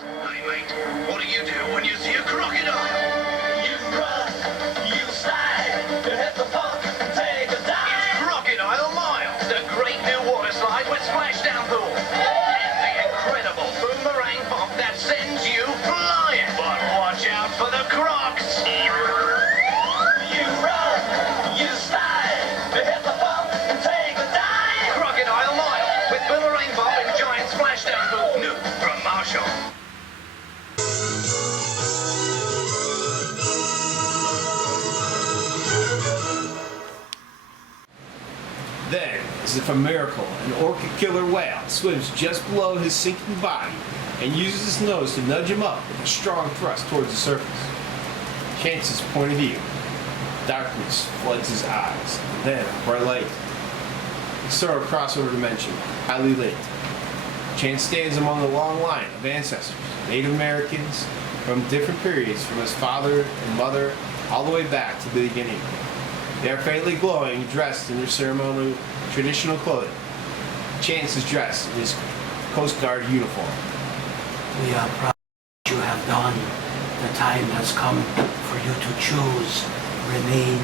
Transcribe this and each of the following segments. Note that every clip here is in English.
Hey mate, what do you do when you see a crocodile? You run, you slide, you hit the pump, take a dive. It's Crocodile Mile, the great new water slide with splashdown pool. And the incredible boomerang bump that sends you flying. But watch out for the crocs. You run, you slide, you hit the pump, take a dive. Crocodile Mile with boomerang bump and giant splashdown pool. New from Marshall. Then, as if a miracle, an orchid killer whale swims just below his sinking body and uses his nose to nudge him up with a strong thrust towards the surface. Chance's point of view. Darkness floods his eyes, and then a bright light. A sort of crossover dimension, highly lit. Chance stands among a long line of ancestors, Native Americans from different periods, from his father and mother all the way back to the beginning. They are faintly glowing, dressed in their ceremonial traditional clothing. Chance is dressed in his Coast Guard uniform. We are proud of what you have done. The time has come for you to choose, remain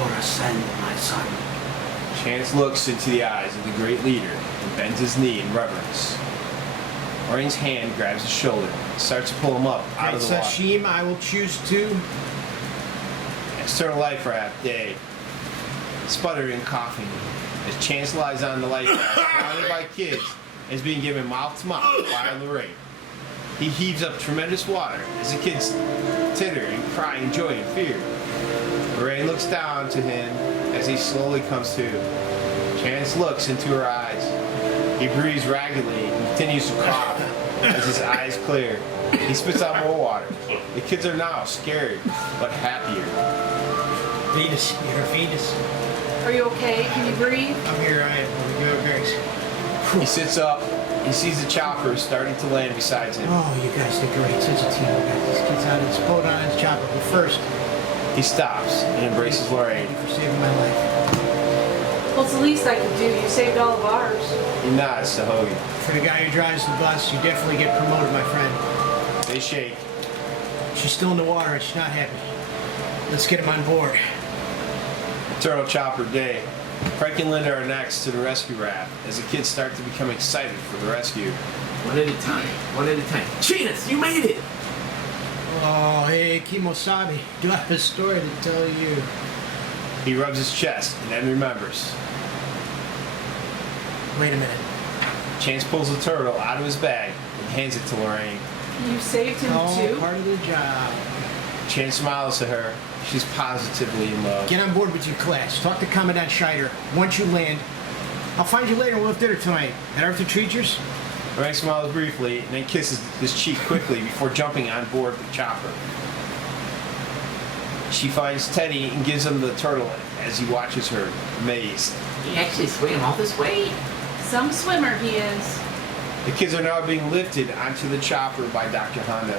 or ascend, my son. Chance looks into the eyes of the great leader and bends his knee in reverence. Orion's hand grabs his shoulder and starts to pull him up out of the water. Sashim, I will choose to. External life raft day. Sputtering and coughing as Chance lies on the life raft, surrounded by kids, and is being given mouth to mouth by Lorraine. He heaves up tremendous water as the kids titter and cry in joy and fear. Lorraine looks down to him as he slowly comes to. Chance looks into her eyes. He breathes raggedly and continues to cough as his eyes clear. He spits out more water. The kids are now scared but happier. Venus, you're a Venus. Are you okay? Can you breathe? I'm here, I am. Good, Grace. He sits up. He sees the chopper starting to land beside him. Oh, you guys did great. Such a team. We got these kids out of this boat on his chopper. But first, He stops and embraces Lorraine. thank you for saving my life. Well, it's the least I could do. You saved all of ours. He nods to Hoagie. For the guy who drives the bus, you definitely get promoted, my friend. They shake. She's still in the water and she's not happy. Let's get him on board. Turtle Chopper Day. Frank and Linda are next to the rescue raft as the kids start to become excited for the rescue. One at a time. One at a time. Chinas, you made it! Oh, hey, Kimosabi. Do I have a story to tell you? He rubs his chest and then remembers. Wait a minute. Chance pulls the turtle out of his bag and hands it to Lorraine. You saved him Oh, too? part of the job. Chance smiles at her. She's positively in love. Get on board with your class. Talk to Commandant Scheider. Once you land, I'll find you later. We'll have dinner tonight. At Arthur Treacher's? Lorraine smiles briefly and then kisses his cheek quickly before jumping on board the chopper. She finds Teddy and gives him the turtle as he watches her, amazed. He actually swam all this way? Some swimmer he is. The kids are now being lifted onto the chopper by Dr. Honda.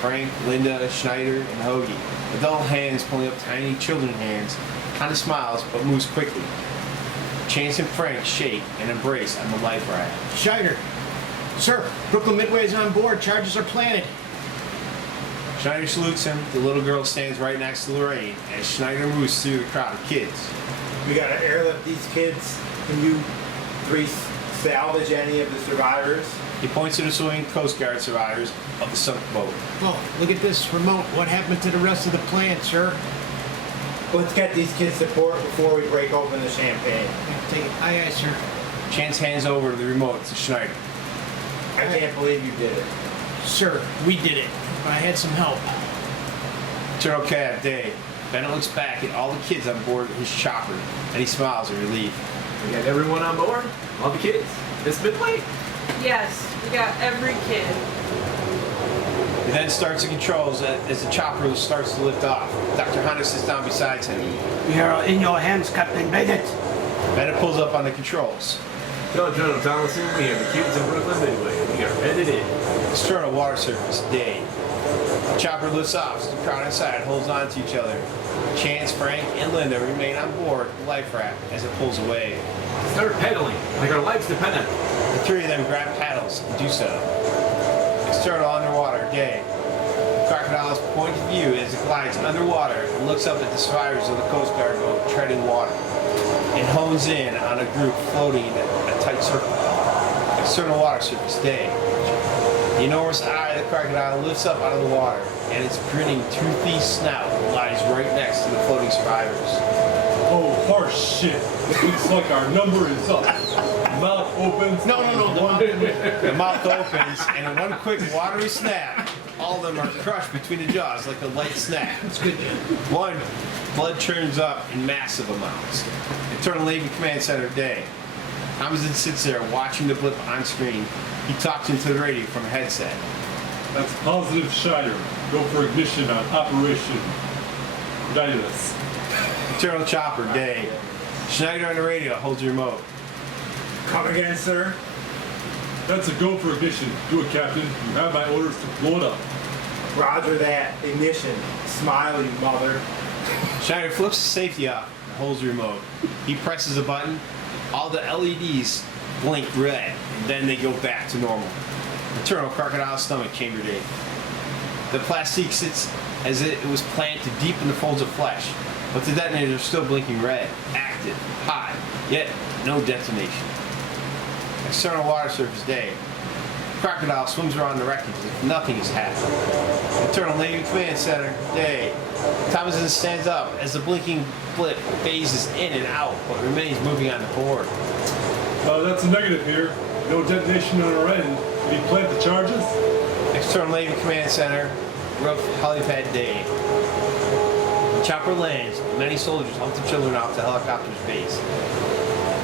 Frank, Linda, Schneider, and Hoagie. Adult hands pulling up tiny children hands. Honda smiles but moves quickly. Chance and Frank shake and embrace on the life raft. Scheider. Sir, Brooklyn Midway is on board. Charges are planted. Schneider salutes him. The little girl stands right next to Lorraine as Schneider moves through the crowd of kids. We gotta airlift these kids. Can you three salvage any of the survivors? He points to the swimming Coast Guard survivors of the sunk boat. Oh, look at this remote. What happened to the rest of the plant, sir? Let's get these kids support before we break open the champagne. Yeah, take it. Aye, aye, sir. Chance hands over the remote to Schneider. I can't believe you did it. Sir, we did it. But I had some help. Turtle Cab Day. Bennett looks back at all the kids on board his chopper and he smiles in relief. We got everyone on board? All the kids? This Midway? Yes, we got every kid. He then starts the controls as the chopper starts to lift off. Dr. Honda sits down beside him. We are in your hands, Captain Bennett. Bennett pulls up on the controls. John Thomason, we have the kids in Brooklyn Midway. We are headed in. External water surface, day. The chopper lifts off as the crowd inside holds on to each other. Chance, Frank, and Linda remain on board the life raft as it pulls away. Start pedaling, like our lives depend on it. The three of them grab paddles and do so. External underwater day. Crocodile's point of view as it glides underwater and looks up at the survivors of the Coast Guard boat treading water. It hones in on a group floating in a tight circle. External water surface day. The enormous eye of the crocodile lifts up out of the water, and its grinning toothy snout lies right next to the floating survivors. Oh, harsh shit. Looks like our number is up. Mouth opens. No. The mouth opens, and in one quick watery snap, all of them are crushed between the jaws like a light snack. That's good. One, blood churns up in massive amounts. Internal Navy Command Center day. Amazon sits there watching the blip on screen. He talks into the radio from a headset. That's positive Schneider. Go for ignition on Operation Crocodile. Internal Chopper day. Schneider on the radio holds the remote. Come again, sir? That's a go for ignition. Do it, Captain. You have my orders to blow it up. Roger that. Ignition. Smile, you mother. Schneider flips the safety off and holds the remote. He presses a button. All the LEDs blink red, and then they go back to normal. Internal Crocodile stomach chamber day. The plastique sits as it was planted deep in the folds of flesh, but the detonators are still blinking red, active, hot, yet no detonation. External water surface day. Crocodile swims around the wreckage as if nothing has happened. Internal Navy Command Center day. Thomason stands up as the blinking blip phases in and out, but remains moving on the board. That's a negative here. No detonation on our end. Did he plant the charges? External Navy Command Center, roof helipad day. The chopper lands. Many soldiers help the children off the helicopter's base.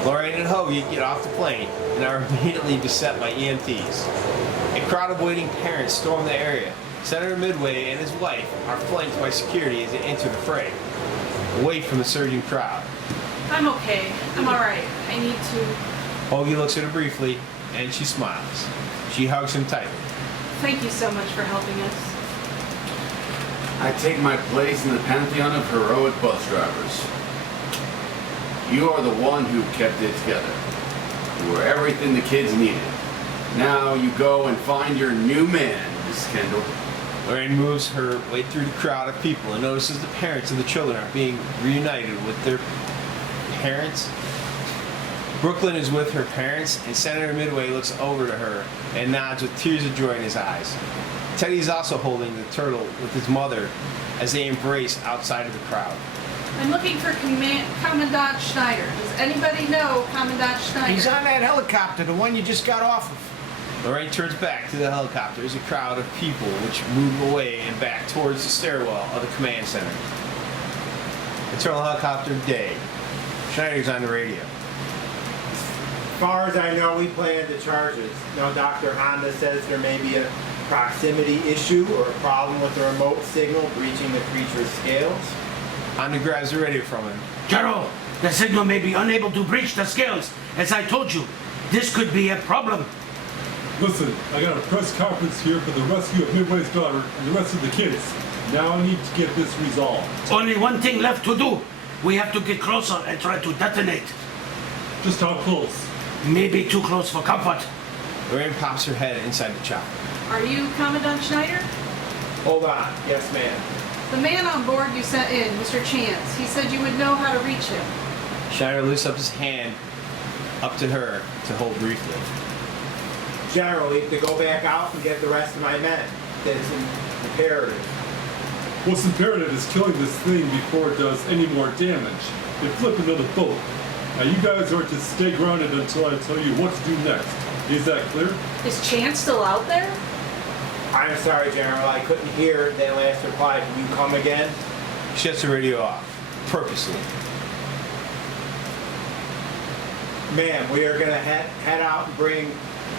Lorraine and Hoagie get off the plane and are immediately beset by EMTs. A crowd of waiting parents storm the area. Senator Midway and his wife are flanked by security as they enter the fray, away from the surging crowd. I'm okay. I'm alright. I need to... Hoagie looks at her briefly, and she smiles. She hugs him tightly. Thank you so much for helping us. I take my place in the pantheon of heroic bus drivers. You are the one who kept it together. You were everything the kids needed. Now you go and find your new man, Miss Kendall. Lorraine moves her way through the crowd of people and notices the parents of the children are being reunited with their parents. Brooklyn is with her parents, and Senator Midway looks over to her and nods with tears of joy in his eyes. Teddy is also holding the turtle with his mother as they embrace outside of the crowd. I'm looking for Commandant Schneider. Does anybody know Commandant Schneider? He's on that helicopter, the one you just got off of. Lorraine turns back to the helicopter as a crowd of people which move away and back towards the stairwell of the command center. Internal helicopter day. Schneider's on the radio. As far as I know, we planted the charges. Now, Dr. Honda says there may be a proximity issue or a problem with the remote signal breaching the creature's scales. Honda grabs the radio from him. General, the signal may be unable to breach the scales. As I told you, this could be a problem. Listen, I got a press conference here for the rescue of Midway's daughter and the rest of the kids. Now I need to get this resolved. Only one thing left to do. We have to get closer and try to detonate. Just how close? Maybe too close for comfort. Lorraine pops her head inside the chopper. Are you Commandant Schneider? Hold on. Yes, ma'am. The man on board you sent in, Mr. Chance, he said you would know how to reach him. Schneider lifts up his hand up to her to hold briefly. General, we have to go back out and get the rest of my men. That's imperative. What's imperative is killing this thing before it does any more damage. Then flip another boat. Now you guys are to stay grounded until I tell you what to do next. Is that clear? Is Chance still out there? I'm sorry, General. I couldn't hear that last reply. Can you come again? She shuts the radio off, purposely. Ma'am, we are going to head out and bring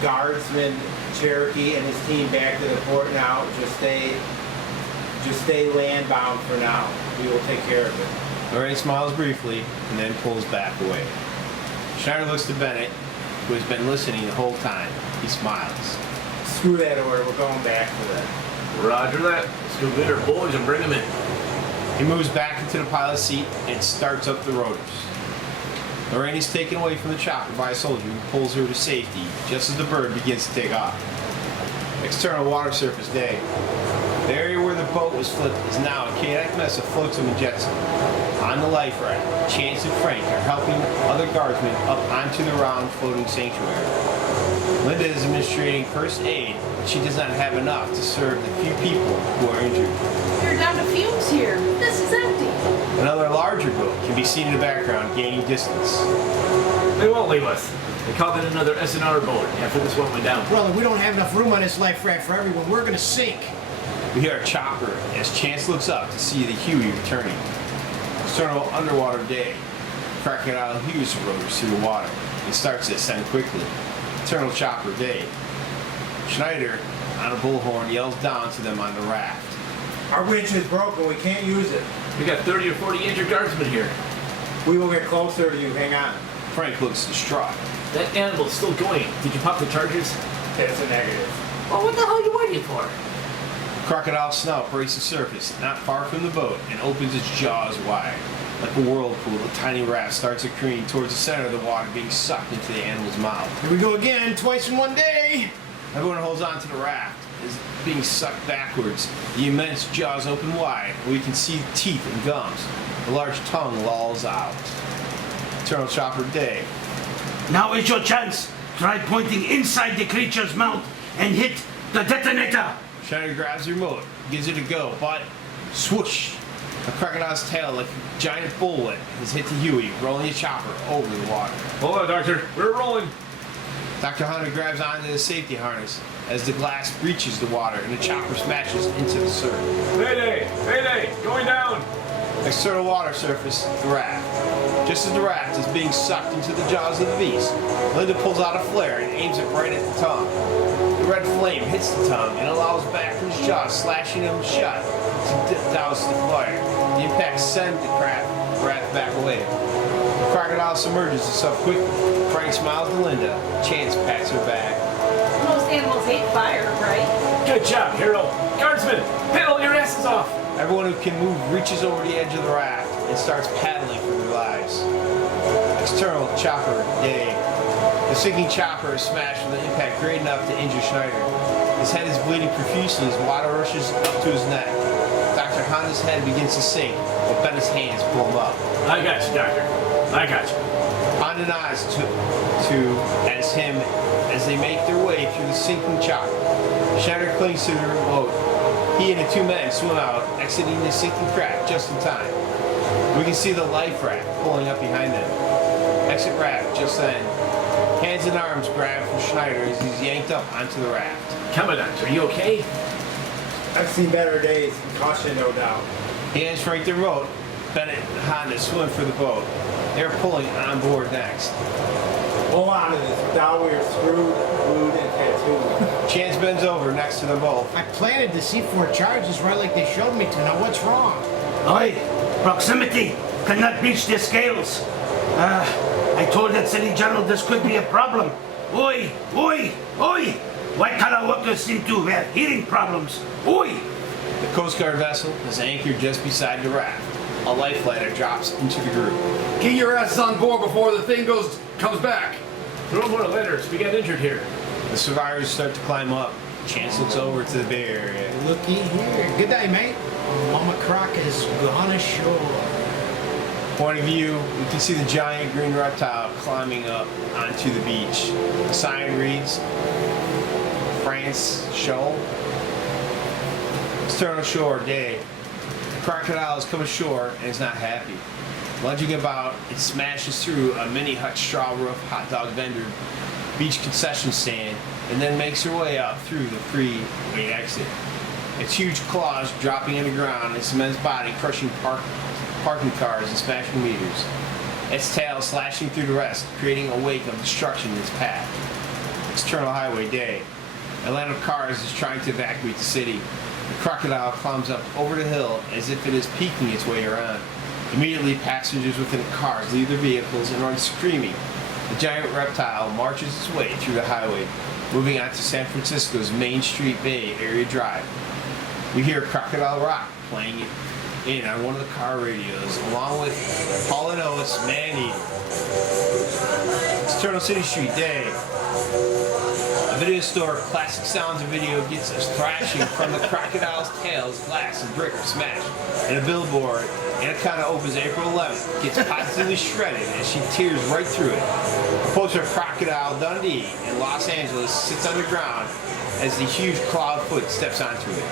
Guardsman Cherokee and his team back to the port now. Just stay land-bound for now. We will take care of it. Lorraine smiles briefly and then pulls back away. Schneider looks to Bennett, who has been listening the whole time. He smiles. Screw that order. We're going back for that. Roger that. Let's go get our boys and bring them in. He moves back into the pilot's seat and starts up the rotors. Lorraine is taken away from the chopper by a soldier who pulls her to safety just as the bird begins to take off. External water surface day. The area where the boat was flipped is now a chaotic mess of flotsam and jetsam. On the life raft, Chance and Frank are helping other guardsmen up onto the round floating sanctuary. Linda is administering first aid, but she does not have enough to serve the few people who are injured. You're down to fumes here. This is empty. Another larger boat can be seen in the background, gaining distance. They won't leave us. They called in another SNR boat after this one went down. Brother, we don't have enough room on this life raft for everyone. We're gonna sink. We hear a chopper as Chance looks up to see the Huey returning. External underwater day. Crocodile heaves the rotors through the water and starts to ascend quickly. Eternal chopper day. Schneider, on a bullhorn, yells down to them on the raft. Our winch is broken. We can't use it. We got 30 or 40 injured guardsmen here. We will get closer to you. Hang on. Frank looks distraught. That animal's still going. Did you pop the charges? It's a negative. Well, what the hell are you waiting for? Crocodile snout breaks the surface not far from the boat and opens its jaws wide. Like a whirlpool, the tiny raft starts to careen towards the center of the water, being sucked into the animal's mouth. Here we go again, twice in one day. Everyone holds on to the raft as being sucked backwards. The immense jaws open wide, and we can see teeth and gums. The large tongue lolls out. Eternal chopper day. Now is your chance. Try pointing inside the creature's mouth and hit the detonator. Schneider grabs the remote, gives it a go, but swoosh! A crocodile's tail, like a giant bullwhip, has hit the Huey, rolling the chopper over the water. Hold on, Doctor. We're rolling. Dr. Hunter grabs onto the safety harness as the glass breaches the water and the chopper smashes into the surf. Mayday! Mayday! Going down! External water surface, the raft. Just as the raft is being sucked into the jaws of the beast, Linda pulls out a flare and aims it right at the tongue. The red flame hits the tongue and allows backwards jaws, slashing them shut to douse the fire. The impact sends the raft back away. The crocodile submerges itself quickly. Frank smiles to Linda. Chance pats her back. Most animals hate fire, right? Good job, hero. Guardsmen, paddle your asses off. Everyone who can move reaches over the edge of the raft and starts paddling for their lives. External chopper day. The sinking chopper is smashed with an impact great enough to injure Schneider. His head is bleeding profusely as water rushes up to his neck. Dr. Honda's head begins to sink, but Bennett's hands pull him up. I got you, Doctor. I got you. Honda nods as they make their way through the sinking chopper. Schneider clings to the remote. He and the two men swim out, exiting the sinking craft just in time. We can see the life raft pulling up behind them. Exit raft just then. Hands and arms grab from Schneider as he's yanked up onto the raft. Commandant, are you okay? I've seen better days. Concussion, no doubt. He hands Frank the remote. Bennett and Honda swim for the boat. They're pulling on board next. Hold on to this. Without we are screwed, glued, and tattooed. Chance bends over next to them both. I planted the C4 charges right like they showed me to. Now what's wrong? Oi, proximity cannot reach the scales. I told that city general this could be a problem. Oi, oi, oi! White-collar workers seem to have hearing problems. Oi! The Coast Guard vessel is anchored just beside the raft. A life ladder drops into the group. Get your asses on board before the thing comes back. Throw more ladders. We got injured here. The survivors start to climb up. Chance looks over to the bay area. Looky here. Good day, mate. Mama Croc has gone ashore. Point of view, we can see the giant green reptile climbing up onto the beach. The sign reads, France Shoal. External shore day. The crocodile has come ashore and is not happy. Lunging about, it smashes through a mini hut straw roof hot dog vendor beach concession stand and then makes her way up through the freeway exit. Its huge claws dropping on the ground, its immense body crushing parking cars and smashing meters. Its tail slashing through the rest, creating a wake of destruction in its path. External highway day. A line of cars is trying to evacuate the city. The crocodile climbs up over the hill as if it is peeking its way around. Immediately, passengers within the cars leave their vehicles and run screaming. The giant reptile marches its way through the highway, moving onto San Francisco's Main Street Bay Area Drive. We hear Crocodile Rock playing in on one of the car radios, along with Paul and Oates' Man Eater. External City Street day. A A video store, Classic Sounds of Video, gets a thrashing from the crocodile's tail as glass and brick are smashed. And a billboard, Anaconda opens April 11th, gets positively shredded as she tears right through it. A poster of Crocodile Dundee in Los Angeles sits underground as the huge clawed foot steps onto it.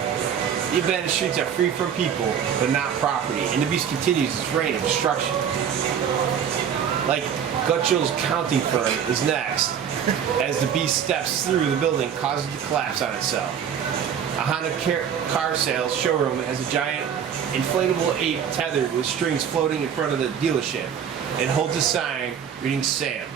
The abandoned streets are free from people, but not property, and the beast continues its reign of destruction. Like Gutschel's counting firm is next, as the beast steps through the building, causing it to collapse on itself. A Honda car sales showroom has a giant inflatable ape tethered with strings floating in front of the dealership. It holds a sign reading Sam.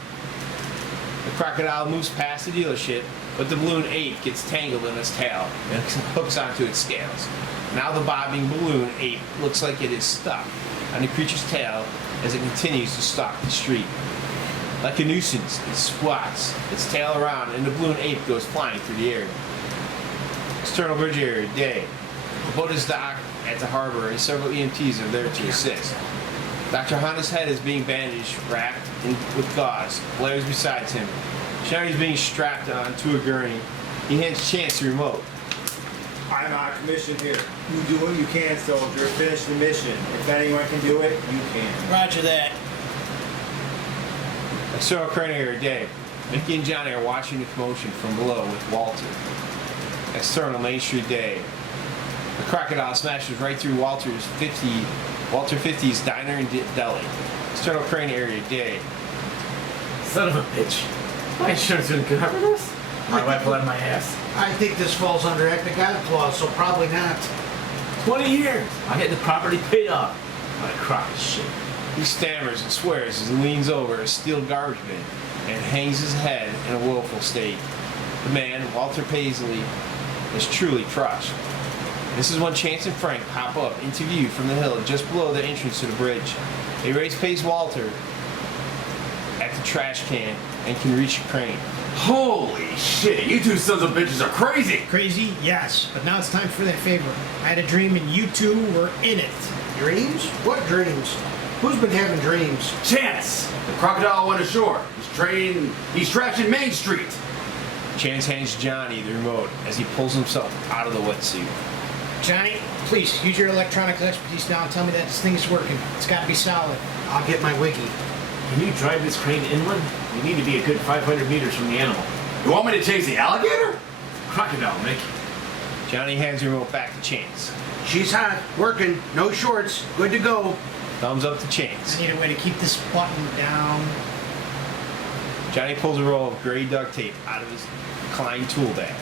The crocodile moves past the dealership, but the balloon ape gets tangled in its tail and hooks onto its scales. Now the bobbing balloon ape looks like it is stuck on the creature's tail as it continues to stalk the street. Like a nuisance, it squats its tail around and the balloon ape goes flying through the air. External bridge area, day. The boat is docked at the harbor and several EMTs are there to assist. Dr. Honda's head is being bandaged, wrapped with gauze. Blair is beside him. Shiny is being strapped onto a gurney. He hands Chance the remote. I'm on commission here. You do what you can, soldier. Finish the mission. If anyone can do it, you can. Roger that. External crane area, day. Mickey and Johnny are watching the commotion from below with Walter. External Main Street, day. The crocodile smashes right through Walter 50's diner and deli. External crane area, day. Son of a bitch. My insurance didn't cover this? My wife bled my ass. I think this falls under ectogatic clause, so probably not. 20 years. I had the property paid off. What a crock of shit. He stammers and swears as he leans over a steel garbage bin and hangs his head in a woeful state. The man, Walter Paisley, is truly crushed. This is when Chance and Frank pop up into view from the hill just below the entrance to the bridge. They race past Walter at the trash can and can reach a crane. Holy shit, you two sons of bitches are crazy! Crazy? Yes. But now it's time for that favor. I had a dream and you two were in it. Dreams? What dreams? Who's been having dreams? Chance! The crocodile went ashore. He's trashing Main Street. Chance hands Johnny the remote as he pulls himself out of the wetsuit. Johnny, please use your electronics expertise now and tell me that this thing is working. It's got to be solid. I'll get my wiki. Can you drive this crane inland? We need to be a good 500 meters from the animal. You want me to chase the alligator? Crocodile, Mick. Johnny hands the remote back to Chance. She's hot, working, no shorts, good to go. Thumbs up to Chance. I need a way to keep this button down. Johnny pulls a roll of gray duct tape out of his Klein tool bag.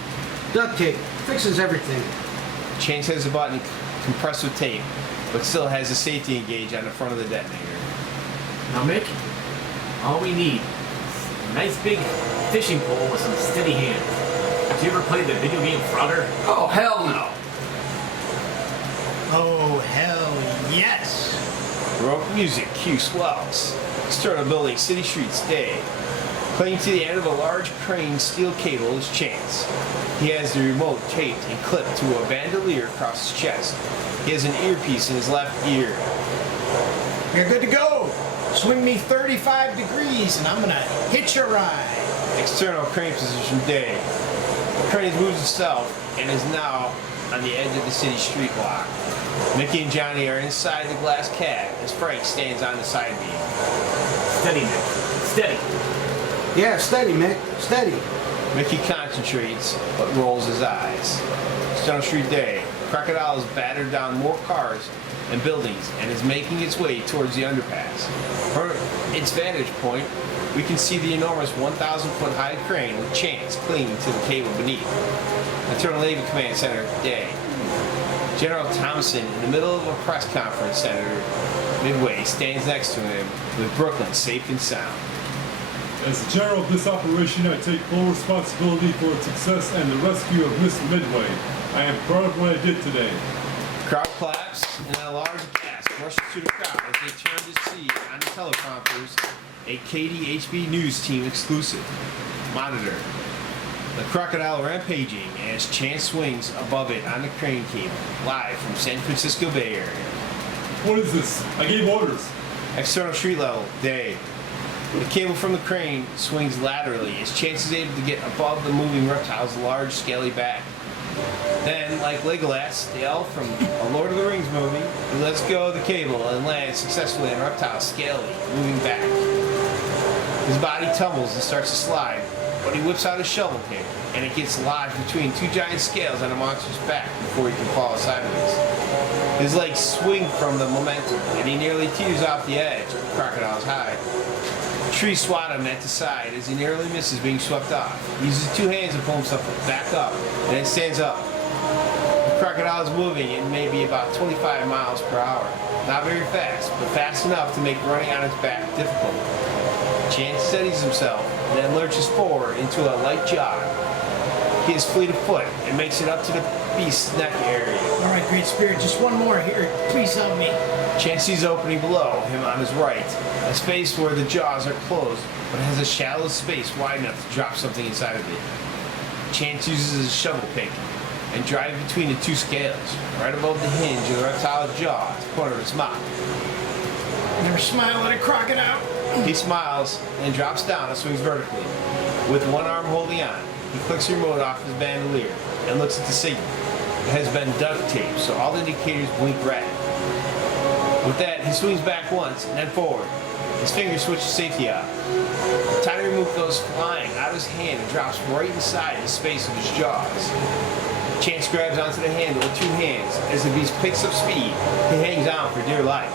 Duct tape fixes everything. Chance has the button compressed with tape, but still has a safety engage on the front of the detonator. Now, Mick, all we need is a nice big fishing pole with some steady hands. Did you ever play the video game Frogger? Oh, hell no! Oh, hell yes. Baroque music, cue swells. External building, city streets, day. Clinging to the end of a large crane steel cable is Chance. He has the remote taped and clipped to a bandolier across his chest. He has an earpiece in his left ear. You're good to go. Swing me 35 degrees and I'm gonna hitch a ride. External crane position, day. The crane has moved itself and is now on the edge of the city street block. Mickey and Johnny are inside the glass cab as Frank stands on the side beam. Steady, Mick. Steady. Yeah, steady, Mick. Steady. Mickey concentrates but rolls his eyes. External street, day. Crocodile has battered down more cars and buildings and is making its way towards the underpass. From its vantage point, we can see the enormous 1,000-foot high crane with Chance clinging to the cable beneath. Internal Navy Command Center, day. General Thompson, in the middle of a press conference center midway, stands next to him with Brooklyn safe and sound. As the general of this operation, I take full responsibility for its success and the rescue of Miss Midway. I am proud of what I did today. Crowd claps, and a large gasp rushes through the crowd as they turn to see on the teleprompters a KDHB News Team exclusive. Monitor. The crocodile rampaging as Chance swings above it on the crane cable, live from San Francisco Bay Area. What is this? I gave orders. External street level, day. The cable from the crane swings laterally as Chance is able to get above the moving reptile's large, scaly back. Then, like Legolas, the elf from a Lord of the Rings movie, he lets go of the cable and lands successfully on Reptile's scaly, moving back. His body tumbles and starts to slide, but he whips out his shovel pick, and it gets lodged between two giant scales on the monster's back before he can fall sideways. His legs swing from the momentum, and he nearly tears off the edge of the crocodile's hide. Trees swat him at the side as he narrowly misses being swept off. He uses two hands to pull himself back up, and then stands up. The crocodile is moving at maybe about 25 miles per hour. Not very fast, but fast enough to make running on its back difficult. Chance steadies himself, and then lurches forward into a light jog. He is fleet of foot and makes it up to the beast's neck area. All right, Great Spirit, just one more here. Please help me. Chance sees opening below him on his right, a space where the jaws are closed, but has a shallow space wide enough to drop something inside of it. Chance uses his shovel pick and drives between the two scales, right above the hinge of the reptile's jaw at the corner of his mouth. Never smile at a crocodile. He smiles and drops down and swings vertically. With one arm holding on, he clicks the remote off his bandolier and looks at the signal. It has been duct taped, so all indicators blink red. With that, he swings back once and then forward. His finger switches safety out. The tiny remote goes flying out of his hand and drops right inside the space of his jaws. Chance grabs onto the handle with two hands. As the beast picks up speed, he hangs on for dear life.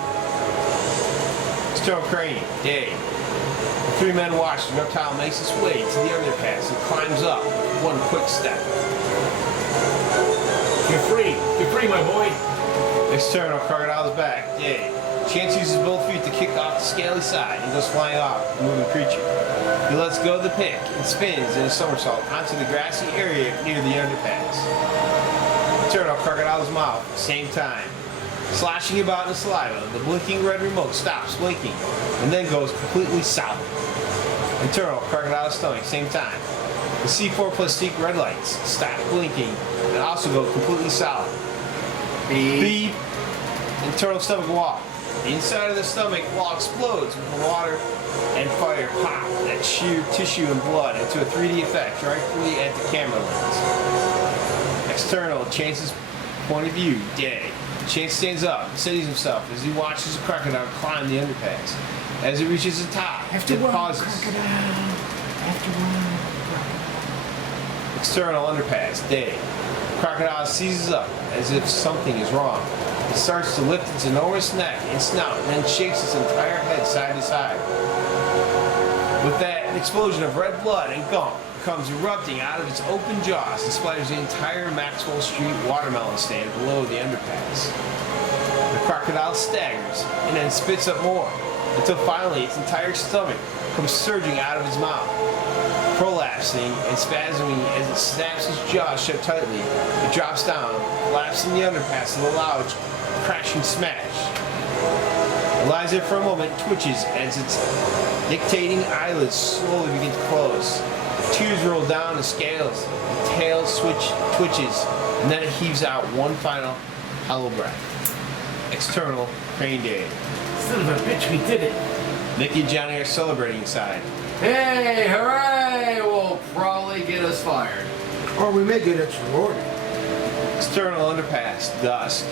External crane, day. The three men watch as the reptile makes its way to the underpass and climbs up with one quick step. You're free. You're free, my boy. External, crocodile's back, day. Chance uses both feet to kick off the scaly side and goes flying off the moving creature. He lets go of the pick and spins in a somersault onto the grassy area near the underpass. External, crocodile's mouth, same time. Sloshing about in the saliva, the blinking red remote stops blinking and then goes completely solid. Internal, crocodile's stomach, same time. The C4 plastique red lights stop blinking and also go completely solid. Beep. Internal stomach wall. The inside of the stomach wall explodes with the water and fire pop that shear tissue and blood into a 3D effect directly at the camera lens. External, Chance's point of view, day. Chance stands up and steadies himself as he watches the crocodile climb the underpass. As it reaches the top, After it one, pauses. crocodile. After one, External underpass, day. Crocodile seizes up as if something is wrong. It starts to lift its enormous neck and snout and then shakes its entire head side to side. With that, an explosion of red blood and gunk comes erupting out of its open jaws and splatters the entire Maxwell Street watermelon stand below the underpass. The crocodile staggers and then spits up more until finally its entire stomach comes surging out of its mouth. Prolapsing and spasming as it snaps its jaws shut tightly, it drops down, collapsing the underpass with a loud crashing smash. It lies there for a moment, twitches as its dictating eyelids slowly begin to close. Tears roll down the scales, the tail twitches, and then it heaves out one final hollow breath. External, crane day. Son of a bitch, we did it. Mickey and Johnny are celebrating inside. Hey, hooray! Will probably get us fired. Or we may get it rewarded. External underpass, dusk.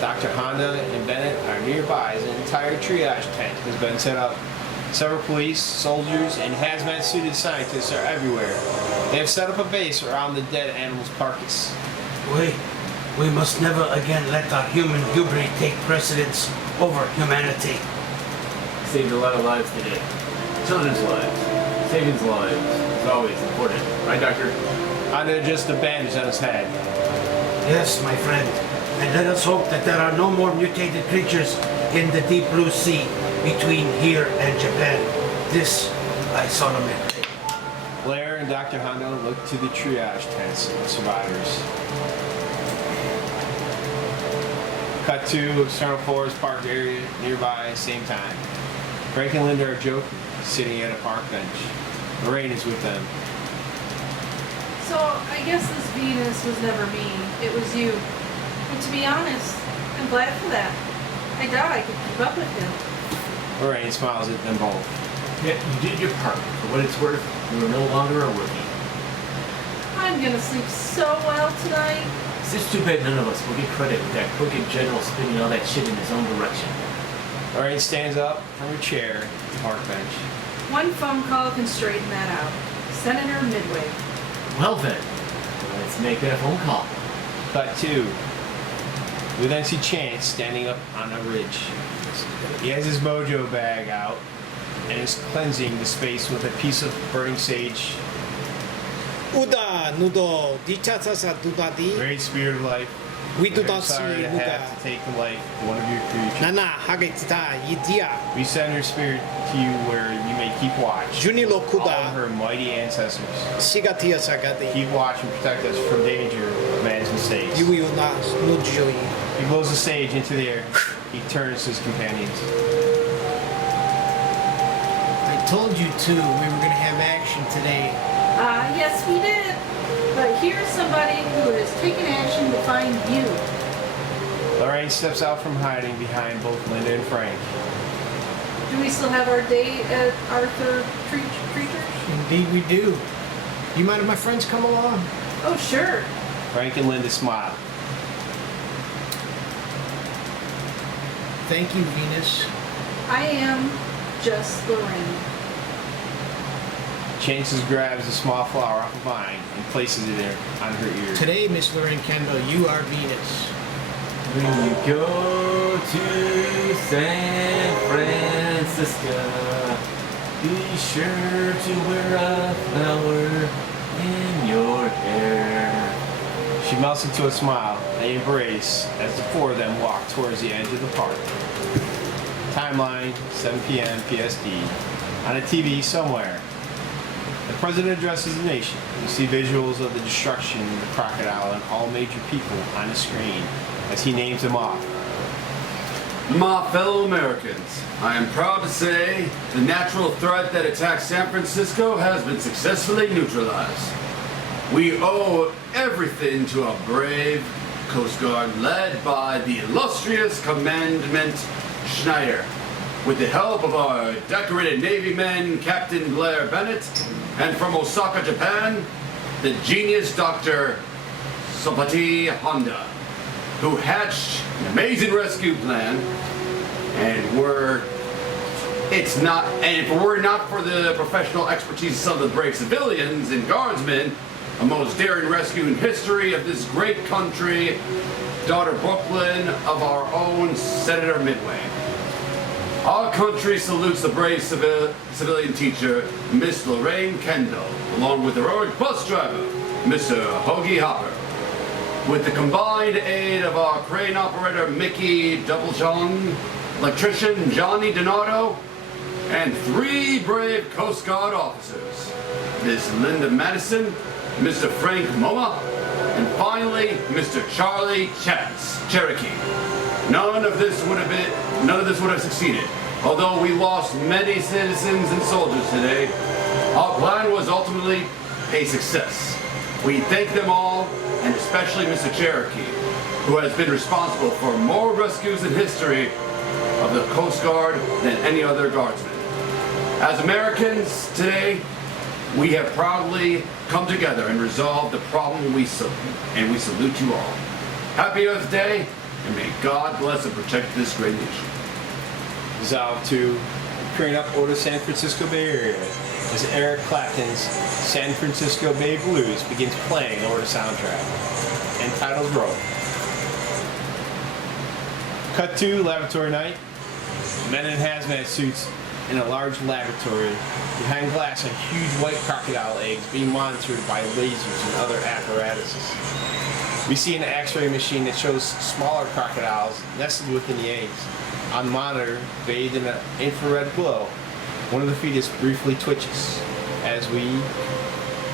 Dr. Honda and Bennett are nearby as an entire triage tent has been set up. Several police, soldiers, and hazmat-suited scientists are everywhere. They have set up a base around the dead animal's carcass. We must never again let our human hubris take precedence over humanity. Saved a lot of lives today. Children's lives. Saving lives is always important. Right, Doctor? Honda adjusts the bandage on his head. Yes, my friend. And let us hope that there are no more mutated creatures in the deep blue sea between here and Japan. This I solemnly pray. Blair and Dr. Hondo look to the triage tents of survivors. Cut to external forest park area nearby, same time. Frank and Linda are joking, sitting at a park bench. Lorraine is with them. So, I guess this Venus was never me. It was you. And to be honest, I'm glad for that. I doubt I could keep up with him. Lorraine smiles at them both. Yeah, you did your part. For what it's worth, you are no longer a rookie. I'm gonna sleep so well tonight. It's just too bad none of us will get credit with that crooked general spinning all that shit in his own direction. Lorraine stands up from her chair at the park bench. One phone call can straighten that out. Senator Midway. Well then, let's make that phone call. Cut 2. We then see Chance standing up on a ridge. He has his mojo bag out and is cleansing the space with a piece of burning sage. Uda nudo dichasasa dudadi. Great spirit of life. We do I'm not sorry see to Nuda. have to take the life of one of your creatures. Nana hageta yidia. We send her spirit to you where you may keep watch. Junilo All of kuda. her mighty ancestors. Sigatia sagadi. Keep watch and protect us from danger of man's mistakes. You will not nujoi. He blows the sage into the air. He turns to his companions. I told you two we were gonna have action today. Yes, we did. But here's somebody who has taken action to find you. Lorraine steps out from hiding behind both Linda and Frank. Do we still have our date at Arthur Creatures? Indeed we do. You mind if my friends come along? Oh, sure. Frank and Linda smile. Thank you, Venus. I am just Lorraine. Chances grabs a small flower off a vine and places it on her ear. Today, Miss Lorraine Kendall, you are Venus. When you go to San Francisco, be sure to wear a flower in your hair. She melts into a smile. They embrace as the four of them walk towards the edge of the park. Timeline, 7 p.m. PSD. On a TV somewhere. The president addresses the nation. You see visuals of the destruction of the crocodile and all major people on the screen as he names them off. My fellow Americans, I am proud to say the natural threat that attacked San Francisco has been successfully neutralized. We owe everything to our brave Coast Guard led by the illustrious Commandant Schneider. With the help of our decorated Navy men, Captain Blair Bennett, and from Osaka, Japan, the genius Dr. Sopati Honda, who hatched an amazing rescue plan, and if it were not for the professional expertise of some of the brave civilians and guardsmen, a most daring rescue in history of this great country, daughter Brooklyn of our own Senator Midway. Our country salutes the brave civilian teacher, Miss Lorraine Kendall, along with the heroic bus driver, Mr. Hoagie Hopper. With the combined aid of our crane operator, Mickey Doublejohn, electrician, Johnny Donato, and 3 brave Coast Guard officers, Miss Linda Madison, Mr. Frank Moma, and finally, Mr. Charlie Cherokee. None of this would have succeeded. Although we lost many citizens and soldiers today, our plan was ultimately a success. We thank them all, and especially Mr. Cherokee, who has been responsible for more rescues in history of the Coast Guard than any other guardsman. As Americans today, we have proudly come together and resolved the problem and we salute you all. Happy Earth Day, and may God bless and protect this great nation. Dissolve to Crane Up Order San Francisco Bay Area as Eric Clapton's San Francisco Bay Blues begins playing over the soundtrack. And titles roll. Cut to laboratory night. Men in hazmat suits in a large laboratory. Behind glass are huge white crocodile eggs being monitored by lasers and other apparatuses. We see an x-ray machine that shows smaller crocodiles nestled within the eggs. On the monitor, bathed in an infrared glow, one of the fetus briefly twitches as we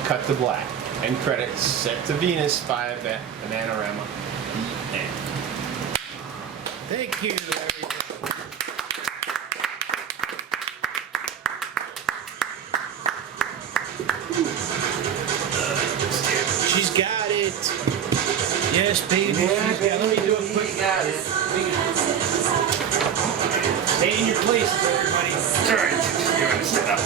cut to black. End credits set to Venus by Bananarama. The end. Thank you, everybody. She's got it. Yes, baby. She's got it. Let me do a quick. Stay in your places, everybody. All right, you're gonna sit up.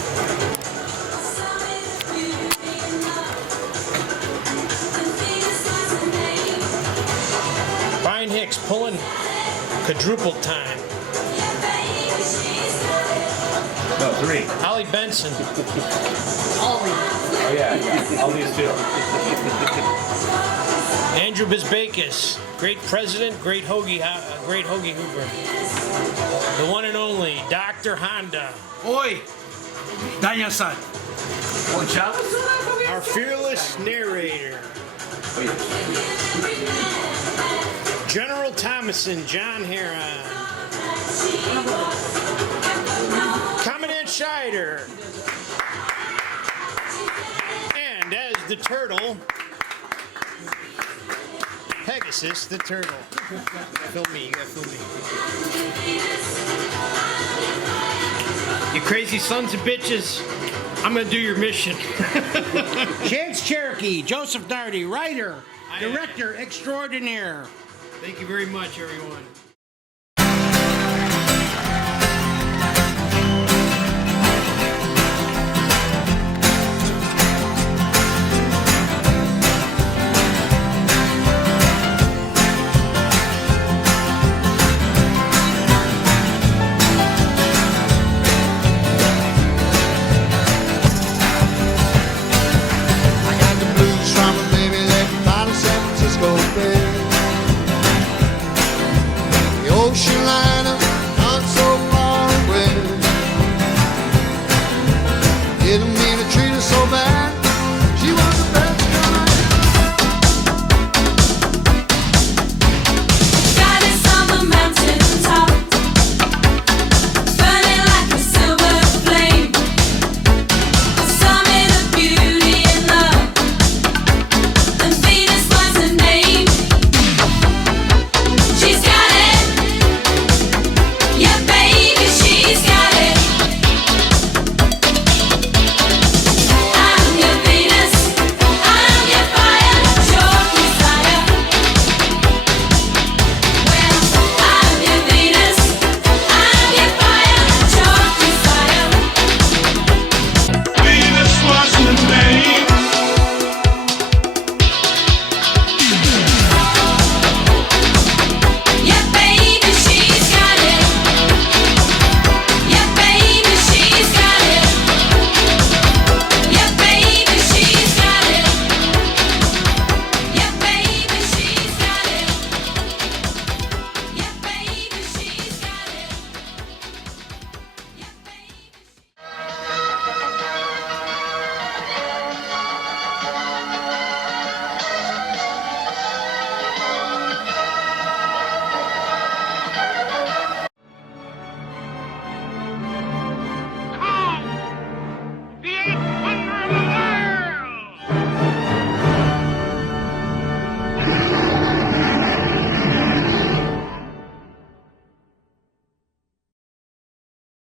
Quadruple time. No, 3. Ollie Benson. Oh yeah, all these too. Andrew Bisbakis. Great president, great hoagie hooper. The one and only Dr. Honda. Oi! Daniel son. Oh, Chavez? Our fearless narrator. General Thomason, John Heron. Commandant Scheider. And as the turtle, Pegasus the turtle. Film me, you gotta film me. You crazy sons of bitches. I'm gonna do your mission. Chance Cherokee, Joseph Nardi, writer, director extraordinaire. Thank you very much, everyone. I got the blues from a baby that out of San Francisco Bay.